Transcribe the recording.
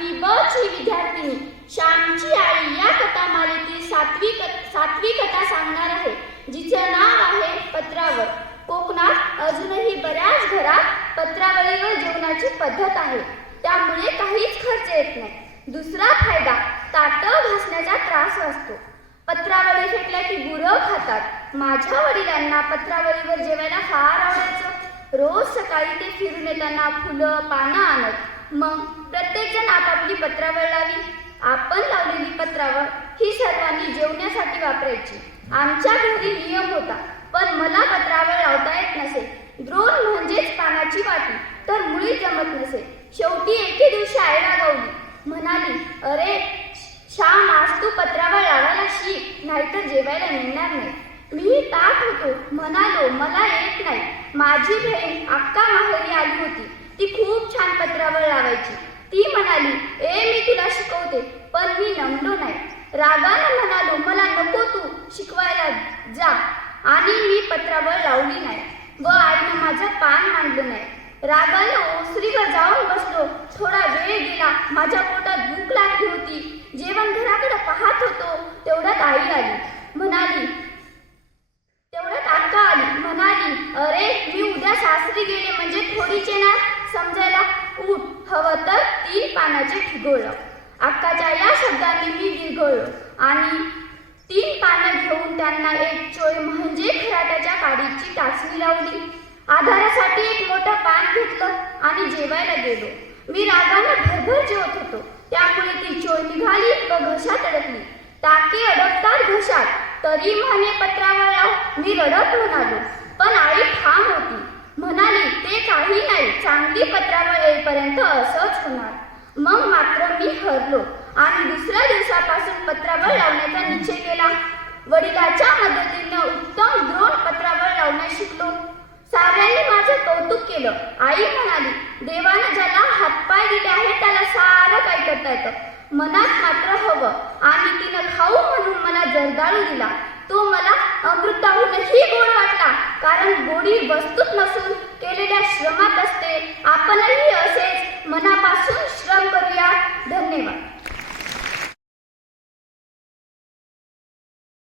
सातवी ब ची विद्यार्थिनी. श्यामची आई या कथा कथामालेतील सातवी सातवी कथा सांगणार आहे जिचे नाव आहे पत्रावळ. कोकणात अजूनही बऱ्याच घरात पत्रावळीवर जेवणाची पद्धत आहे. त्यामुळे काहीच खर्च येत नाही. दुसरा फायदा ताट घासण्याचा त्रास वाचतो पत्रावळी फेकल्या की गुरं खातात. माझ्या वडिलांना पत्रावळीवर जेवायला फार आवडायचं. रोज सकाळी ते फिरून येताना फुलं पानं आणत. मग प्रत्येकजण आपापली पत्रावळ लावी. आपण लावलेली पत्रावळ ही सर्वांनी जेवण्यासाठी वापरायची. आमच्या घरी नियम होता पण मला पत्रावळ लावता येत नसे. द्रोण म्हणजेच पानाची वाटी तर मुळी जमत नसे. शेवटी एके दिवशी आई रागावली म्हणाली अरे श्याम आज तू पत्रावळ लावायला शिक नाहीतर जेवायला मिळणार नाही. मी ताट होतो. म्हणालो मला येत नाही. माझी बहीण अक्का माहेरी ती खूप छान पत्रावर लावायची. ती म्हणाली ए मी तुला शिकवते पण मी नमलो नाही. रागानं म्हणालो मला नको तू शिकवायला जा. आणि मी पत्रावर लावली नाही. व आईनं माझं पान मांडलं नाही. रागानं ओसरीवर जाऊन बसलो. थोडा वेळ गेला. माझ्या पोटात भूक लागली होती जेवण घराकडे पाहत होतो तेवढ्यात आई आली म्हणाली तेवढ्यात अक्का आली म्हणाली अरे मी उद्या सासरी गेले म्हणजे थोडीचे ना समजायला उठ हवं तर तीन पानाचे ठिगोळलं अक्काच्या या शब्दांनी मी विरघळलो आणि तीन पानं घेऊन त्यांना एक चोय म्हणजे खराट्याच्या काडीची टाचणी लावली. आधारासाठी एक मोठं पान घेतलं आणि जेवायला गेलो. मी रागानं भरभर जेवत होतो. त्यामुळे ती चोय निघाली व घशात अडकली. टाके अडकतात घशात. तरी म्हणे पत्रावळ लाव मी रडत म्हणालो. पण आई ठाम होती. म्हणाली ते काही नाही. चांगली पत्रावळ येईपर्यंत असंच होणार. मग मात्र मी हरलो आणि दुसऱ्या दिवसापासून पत्रावर लावण्याचा निश्चय केला. वडिलाच्या मदतीने उत्तम द्रोण पत्रावर लावण्यास शिकलो. साऱ्यांनी माझं कौतुक केलं. आई म्हणाली देवानं ज्याला हातपाय दिले आहे त्याला सारं काय करता येतं? मनात मात्र हवं आणि तिनं खाऊ म्हणून मला जर्दाळू दिला. तो मला अमृताहूनही गोड वाटला कारण गोडी वस्तूत नसून केलेल्या श्रमात असते आपणही